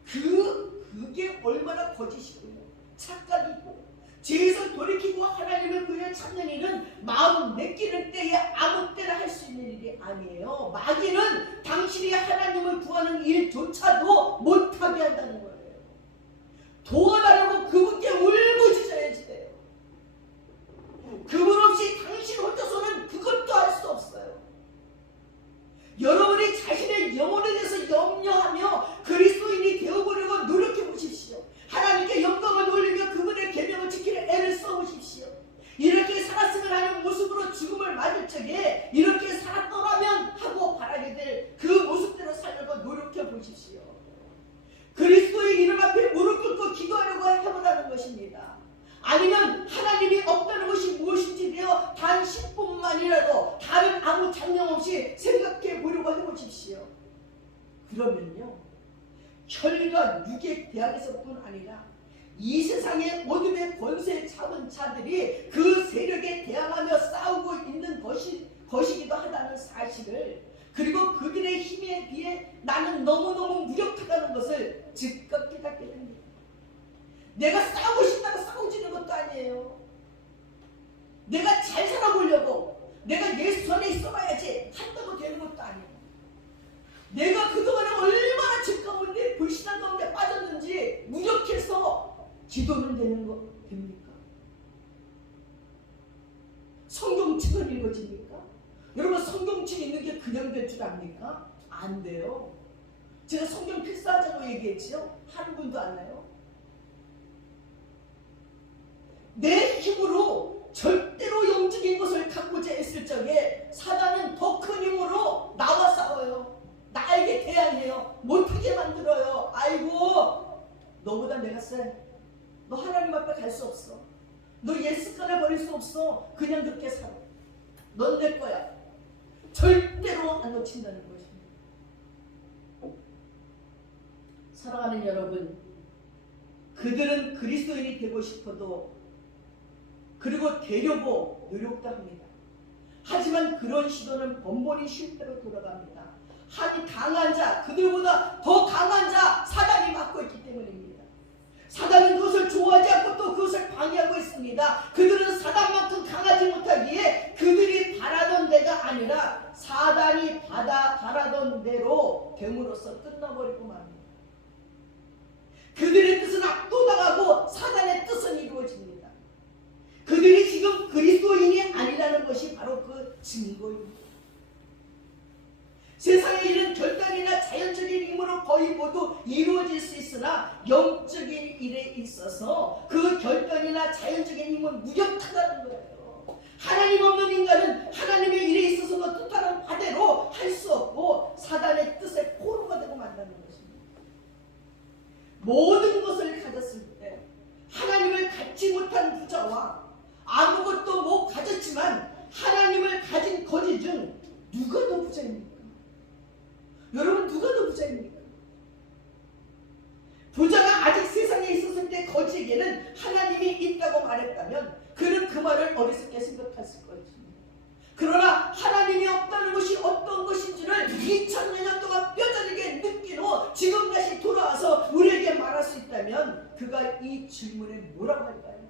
그게 얼마나 거짓이고요. 착각이고 죄에서 돌이키고 하나님을 그냥 찾는 일은 마음 내키는 때에 아무 때나 할 수 있는 일이 아니에요. 마귀는 당신이 하나님을 구하는 일조차도 못하게 한다는 거예요. 도와달라고 그분께 울부짖어야지 돼요. 그분 없이 당신 혼자서는 그것도 할 수 없어요. 여러분이 자신의 영혼에 대해서 염려하며 그리스도인이 되어보려고 노력해 보십시오. 하나님께 영광을 돌리며 그분의 계명을 지키는 애를 써보십시오. 이렇게 살았으면 하는 모습으로 죽음을 맞을 적에 이렇게 살았더라면 하고 바라게 될 그 모습대로 살려고 노력해 보십시오. 그리스도의 이름 앞에 무릎 꿇고 기도하려고 해보라는 것입니다. 아니면 하나님이 없다는 것이 무엇인지 되어 단 10분만이라도 다른 아무 장령 없이 생각해 보려고 해보십시오. 그러면요 혈과 육의 대학에서뿐 아니라 이 세상의 어둠의 권세 잡은 자들이 그 세력에 대항하며 싸우고 있는 것이기도 하다는 사실을, 그리고 그들의 힘에 비해 나는 너무너무 무력하다는 것을 즉각 깨닫게 됩니다. 내가 싸우고 싶다고 싸우지는 것도 아니에요. 내가 잘 살아보려고 내가 예수 전에 있어봐야지 한다고 되는 것도 아니에요. 내가 그동안에 얼마나 죄 가운데 불신앙 가운데 빠졌는지 무력해서 기도는 되는 거 됩니까? 성경책을 읽어집니까? 여러분 성경책 읽는 게 그냥 될 줄 압니까? 안 돼요. 제가 성경 필사하자고 얘기했지요? 한 분도 안 와요. 내 힘으로 절대로 영적인 것을 갖고자 했을 적에 사단은 더 큰 힘으로 나와 싸워요. 나에게 대항해요. 못하게 만들어요. 아이고 너보다 내가 세. 너 하나님 앞에 갈 수 없어. 너 옛 습관을 버릴 수 없어. 그냥 그렇게 살아. 넌 내 거야. 절대로 안 놓친다는 것입니다. 사랑하는 여러분, 그들은 그리스도인이 되고 싶어도 그리고 되려고 노력도 합니다. 하지만 그런 시도는 번번이 실패로 돌아갑니다. 한 강한 자, 그들보다 더 강한 자 사단이 맡고 있기 때문입니다. 사단은 그것을 좋아하지 않고 또 그것을 방해하고 있습니다. 그들은 사단만큼 강하지 못하기에 그들이 바라던 데가 아니라 사단이 바라던 대로 됨으로써 끝나버리고 맙니다. 그들의 뜻은 압도당하고 사단의 뜻은 이루어집니다. 그들이 지금 그리스도인이 아니라는 것이 바로 그 증거입니다. 세상의 일은 결단이나 자연적인 힘으로 거의 모두 이루어질 수 있으나 영적인 일에 있어서 그 결단이나 자연적인 힘은 무력하다는 거예요. 하나님 없는 인간은 하나님의 일에 있어서도 뜻하는 바대로 할 수 없고 사단의 뜻에 포로가 되고 만다는 것입니다. 모든 것을 가졌을 때 하나님을 갖지 못한 부자와 아무것도 못 가졌지만 하나님을 가진 거지 중 부자입니까? 부자가 아직 세상에 있었을 때 거지에게는 하나님이 있다고 말했다면 그는 그 말을 어리석게 생각했을 것입니다. 그러나 하나님이 없다는 것이 어떤 것인지를 2000년 동안 뼈저리게 느낀 후 지금 다시 돌아와서 우리에게 말할 수 있다면 그가 이 질문에 뭐라고 할까요?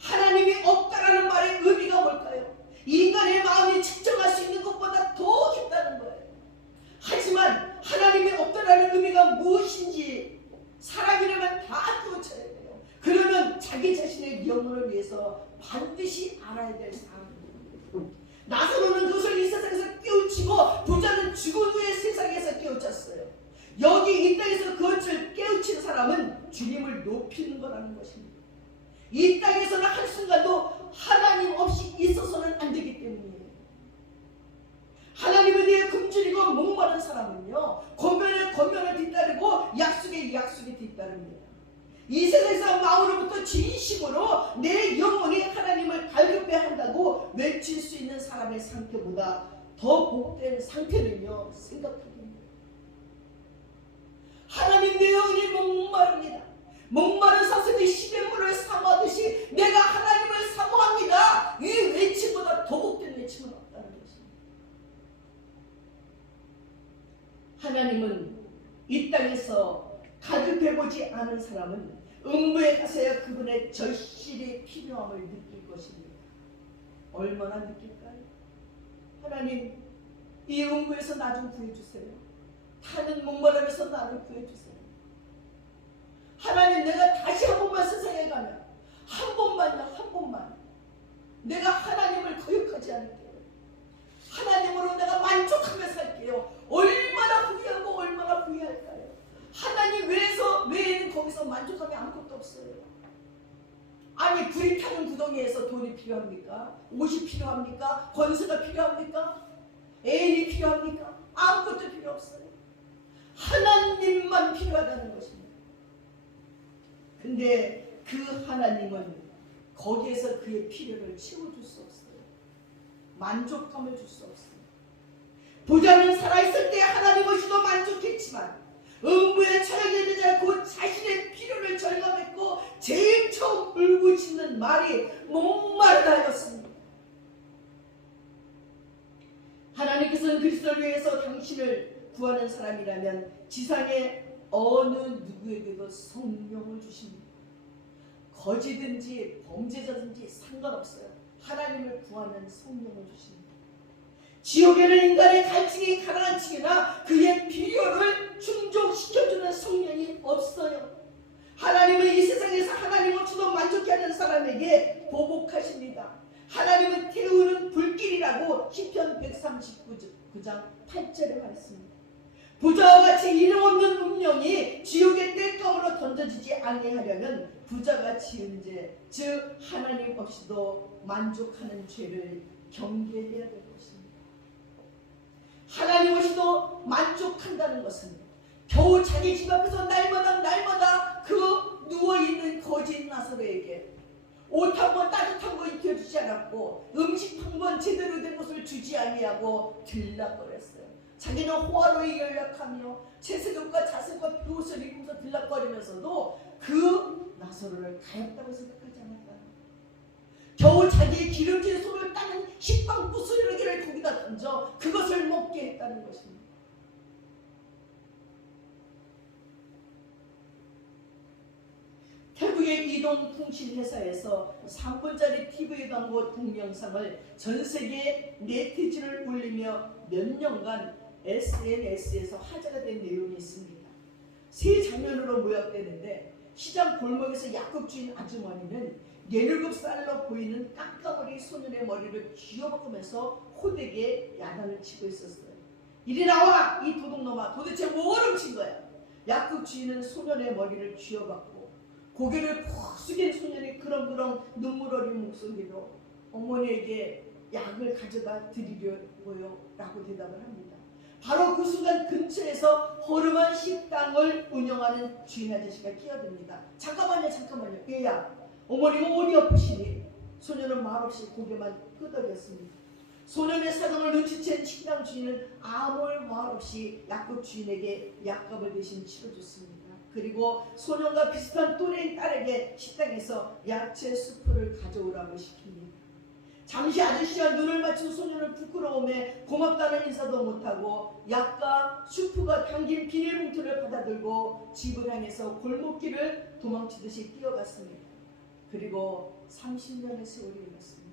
하나님이 없다라는 말의 의미가 뭘까요? 인간의 마음이 측정할 수 있는 것보다 더 깊다는 거예요. 하지만 하나님이 없다라는 의미가 무엇인지 사람이라면 다 깨우쳐야 돼요. 그러면 자기 자신의 영혼을 위해서 반드시 알아야 될 사람입니다. 나사로는 그것을 이 세상에서 깨우치고 부자는 죽은 후에 세상에서 깨우쳤어요. 여기 이 땅에서 그것을 깨우친 사람은 주님을 높이는 거라는 것입니다. 이 땅에서는 한순간도 하나님 없이 있어서는 안 되기 때문이에요. 하나님에 대해 굶주리고 목마른 사람은요 권면에 권면을 뒤따르고 약속에 약속이 뒤따릅니다. 이 세상에서 마음으로부터 진심으로 내 영혼이 하나님을 갈급해 한다고 외칠 수 있는 사람의 상태보다 더 복된 상태는요 생각합니다. 하나님 내 영혼이 목마릅니다. 목마른 사슴이 시냇물을 사모하듯이 내가 하나님을 사모합니다. 이 외침보다 더 복된 외침은 없다는 것입니다. 하나님은 이 땅에서 가급해보지 않은 사람은 음부에 가서야 그분의 절실히 필요함을 느낄 것입니다. 얼마나 느낄까요? 하나님 이 음부에서 나 좀 구해주세요. 타는 목마름에서 나를 구해주세요. 하나님 내가 다시 한 번만 세상에 가면 한 번만요 한 번만 내가 하나님을 거역하지 않을게요. 하나님으로 내가 만족하며 살게요. 얼마나 후회하고 얼마나 후회할까요? 하나님 외에는 거기서 만족함이 아무것도 없어요. 아니 불이 타는 구덩이에서 돈이 필요합니까? 옷이 필요합니까? 권세가 필요합니까? 애인이 필요합니까? 아무것도 필요 없어요. 하나님만 필요하다는 것입니다. 근데 그 하나님은 거기에서 그의 필요를 채워줄 수 없어요. 만족감을 줄 수 없어요. 부자는 살아있을 때 하나님 없이도 만족했지만 음부에 처하게 되자 곧 자신의 필요를 절감했고 제일 처음 울부짖는 말이 목마르다였습니다. 하나님께서는 그리스도를 위해서 당신을 구하는 사람이라면 지상의 어느 누구에게도 성령을 주십니다. 거지든지 범죄자든지 상관없어요. 하나님을 구하는 성령을 주십니다. 지옥에는 인간의 갈증이 가라앉히거나 그의 필요를 충족시켜주는 성령이 없어요. 하나님은 이 세상에서 하나님 없이도 만족해 하는 사람에게 보복하십니다. 하나님은 태우는 불길이라고 시편 139장 8절에 말했습니다. 부자와 같이 이름 없는 운명이 지옥의 땔감으로 던져지지 아니하려면 부자가 지은 죄, 즉 하나님 없이도 만족하는 죄를 경계해야 될 것입니다. 하나님 없이도 만족한다는 것은 겨우 자기 집 앞에서 날마다 그 누워있는 거지 나사로에게 옷 한 번 따뜻한 거 입혀주지 않았고 음식 한 번 제대로 된 것을 주지 아니하고 들락거렸어요. 자기는 호화로에 연락하며 채색옷과 자색과 비옷을 입으면서 들락거리면서도 그 나사로를 가엾다고 생각하지 않았다. 겨우 자기의 기름진 손을 따는 식빵 부스러기를 거기다 던져 그것을 먹게 했다는 것입니다. 태국의 이동통신회사에서 3분짜리 TV 광고 동영상을 전세계 네티즌을 울리며 몇 년간 SNS에서 화제가 된 내용이 있습니다. 세 장면으로 모였대는데 시장 골목에서 약국주인 아주머니는 17살로 보이는 깜깜머리 소년의 머리를 쥐어박으면서 호되게 야단을 치고 있었어요. 이리 나와 이 도둑놈아, 도대체 뭘 훔친 거야? 약국주인은 소년의 머리를 쥐어박고 고개를 푹 숙인 소년이 그렁그렁 눈물 어린 목소리로 어머니에게 약을 가져다 드리려고요 라고 대답을 합니다. 바로 그 순간 근처에서 허름한 식당을 운영하는 주인 아저씨가 끼어듭니다. 잠깐만요. 얘야, 어머니가 어디 아프시니? 소년은 말없이 고개만 끄덕였습니다. 소년의 사정을 눈치챈 식당 주인은 아무 말 없이 약국 주인에게 약값을 대신 치러줬습니다. 그리고 소년과 비슷한 또래인 딸에게 식당에서 야채 수프를 가져오라고 시킵니다. 잠시 아저씨와 눈을 맞춘 소년은 부끄러움에 고맙다는 인사도 못하고 약과 수프가 담긴 비닐봉투를 받아들고 집을 향해서 골목길을 도망치듯이 뛰어갔습니다. 그리고 30년의 세월이 흘렀습니다.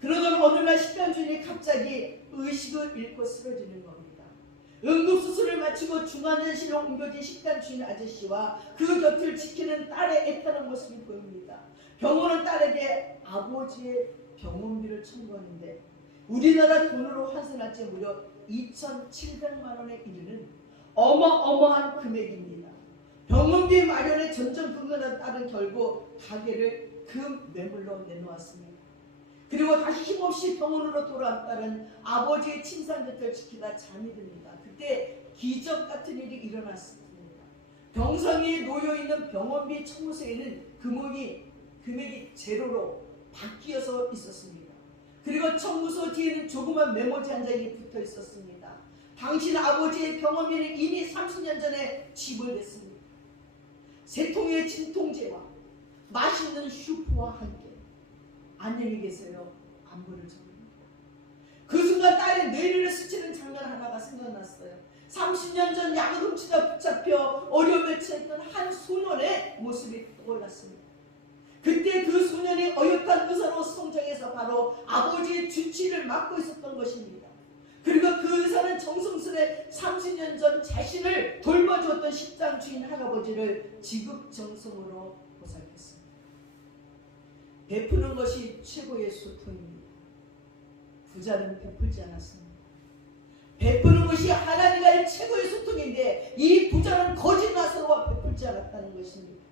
그러던 어느 날 식당 주인이 갑자기 의식을 잃고 쓰러지는 겁니다. 응급수술을 마치고 중환자실로 옮겨진 식당 주인 아저씨와 그 곁을 지키는 딸의 애타는 모습이 보입니다. 병원은 딸에게 아버지의 병원비를 청구하는데 우리나라 돈으로 환산할지 무려 2,700만 원에 이르는 어마어마한 금액입니다. 병원비 마련에 전전긍긍한 딸은 결국 가게를 그 매물로 내놓았습니다. 그리고 다시 힘없이 병원으로 돌아온 딸은 아버지의 침상 곁을 지키다 잠이 듭니다. 그때 기적 같은 일이 일어났습니다. 병상에 놓여있는 병원비 청구서에는 금액이 제로로 바뀌어서 있었습니다. 그리고 청구서 뒤에는 조그만 메모지 한 장이 붙어 있었습니다. 당신 아버지의 병원비는 이미 30년 전에 지불됐습니다. 세 통의 진통제와 맛있는 슈프와 함께 안녕히 계세요. 안부를 전합니다. 그 순간 딸의 뇌리를 스치는 장면 하나가 생각났어요. 30년 전 약을 훔치다 붙잡혀 어려움에 처했던 한 소년의 모습이 떠올랐습니다. 그때 그 소년이 어엿한 의사로 성장해서 바로 아버지의 주치를 맡고 있었던 것입니다. 그리고 그 의사는 정성스레 30년 전 자신을 돌봐주었던 식당 주인 할아버지를 지극정성으로 보살폈습니다. 베푸는 것이 최고의 소통입니다. 부자는 베풀지 않았습니다. 베푸는 것이 하나님과의 최고의 소통인데 이 부자는 거짓 나사로와 베풀지 않았다는 것입니다.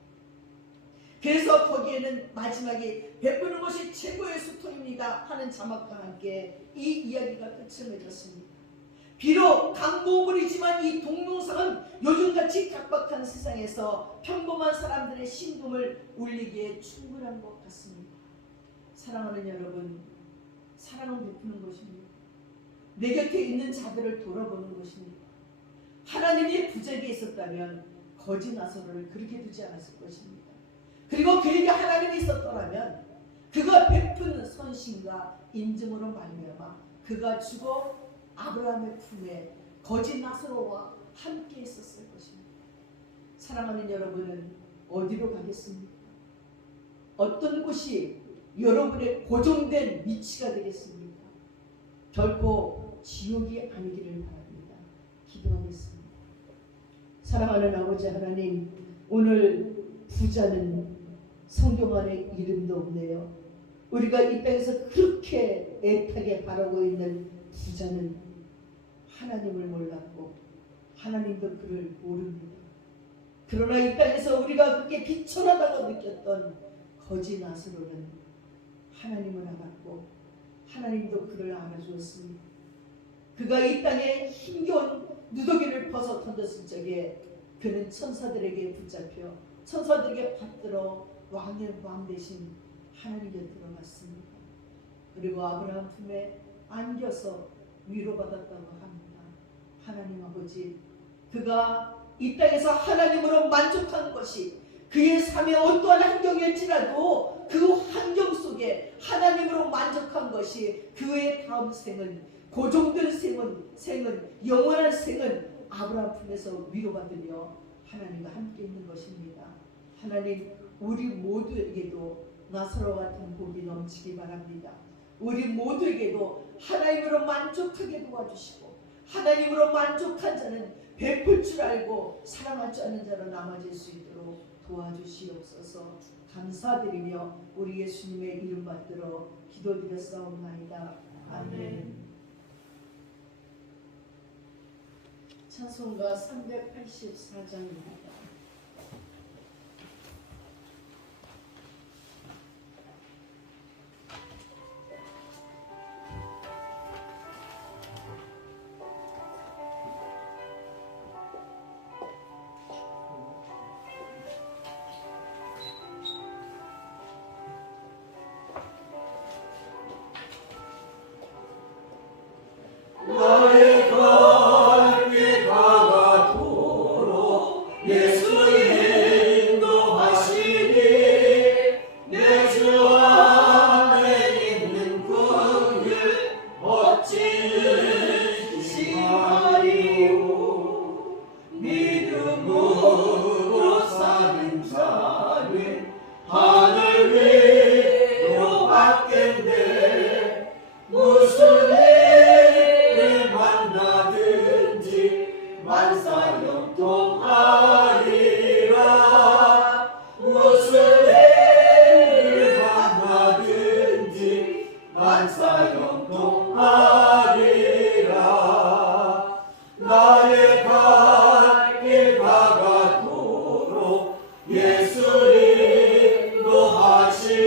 그래서 거기에는 마지막에 베푸는 것이 최고의 소통입니다 하는 자막과 함께 이 이야기가 끝을 맺었습니다. 비록 강보물이지만 이 동영상은 요즘같이 각박한 세상에서 평범한 사람들의 심금을 울리기에 충분한 것 같습니다. 사랑하는 여러분, 사랑은 베푸는 것입니다. 내 곁에 있는 자들을 돌아보는 것입니다. 하나님이 부재에 있었다면 거짓 나사로를 그렇게 두지 않았을 것입니다. 그리고 그에게 하나님이 있었더라면 그가 베푼 선심과 인증으로 말미암아 그가 죽어 아브라함의 품에 거짓 나사로와 함께 있었을 것입니다. 사랑하는 여러분은 어디로 가겠습니까? 어떤 곳이 여러분의 고정된 위치가 되겠습니까? 결코 지옥이 아니기를 바랍니다. 기도하겠습니다. 사랑하는 아버지 하나님, 오늘 부자는 성경 안에 이름도 없네요. 우리가 이 땅에서 그렇게 애타게 바라고 있는 부자는 하나님을 몰랐고 하나님도 그를 모릅니다. 그러나 이 땅에서 우리가 그렇게 비천하다고 느꼈던 거지 나사로는 하나님을 알았고 하나님도 그를 알아주었습니다. 그가 이 땅에 힘겨운 누더기를 벗어 던졌을 적에 그는 천사들에게 붙잡혀 천사들에게 받들어 왕의 왕 대신 하나님 곁으로 갔습니다. 그리고 아브라함 품에 안겨서 위로받았다고 합니다. 하나님 아버지, 그가 이 땅에서 하나님으로 만족한 것이 그의 삶의 어떠한 환경일지라도 그 환경 속에 하나님으로 만족한 것이 그의 다음 생은, 고정된 생은 영원한 생은 아브라함 품에서 위로받으며 하나님과 함께 있는 것입니다. 하나님, 우리 모두에게도 나사로 같은 복이 넘치기 바랍니다. 우리 모두에게도 하나님으로 만족하게 도와주시고 하나님으로 만족한 자는 베풀 줄 알고 사랑할 줄 아는 자로 남아질 수 있도록 도와주시옵소서. 감사드리며 우리 예수님의 이름 받들어 기도드렸사옵나이다. 아멘. 찬송가 384장입니다. 만사형통하리라. 무슨 일을 만나든지 만사형통하리라. 나의 갈 길 다가도록 예수님 인도하시니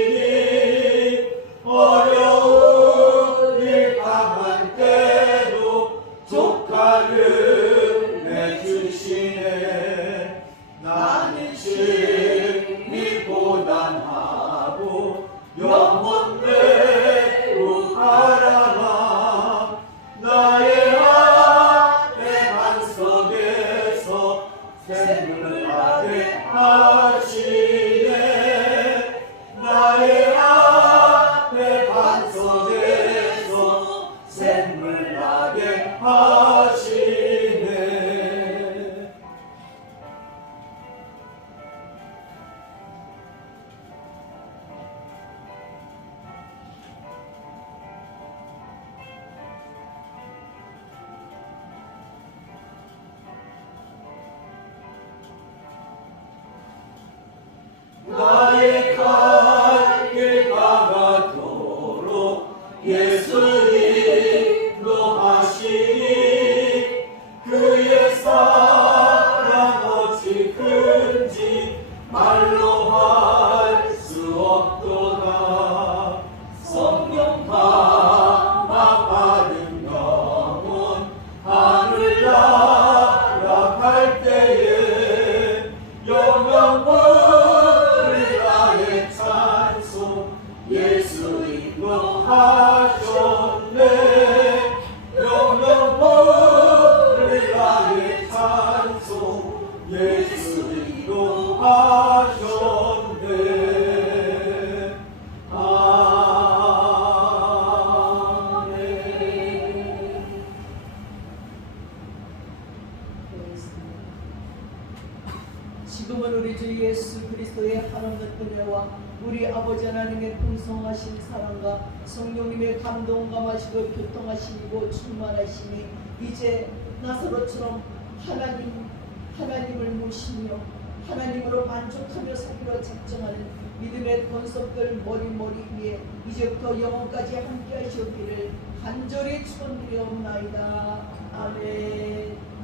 어려운 일 당할 때도 조카를 내주시네. 나는 심히 고단하고 영혼 매우 가라나. 나의 앞에 반석에서 샘을 나게 하시네. 나의 앞에 반석에서 샘을 나게 하시네. 나의 갈 길 다가도록 예수님 인도하시니 그의 사랑 어찌 큰지 말로 할 수 없도다. 성령 감화 받은 영혼 하늘 날아갈 때에 영영 부를 나의 찬송 예수 인도하셨네. 영영 부를 나의 찬송 예수 인도하셨네. 지금은 우리 주 예수 그리스도의 한없는 은혜와 우리 아버지 하나님의 풍성하신 사랑과 성령님의 감동 감하시고 교통하시고 충만하시니 이제 나사로처럼 하나님을 모시며 하나님으로 만족하며 살기로 작정하는 믿음의 권속들 머리 위에 이제부터 영원까지 함께 하시옵기를 간절히 축원드리옵나이다. 아멘.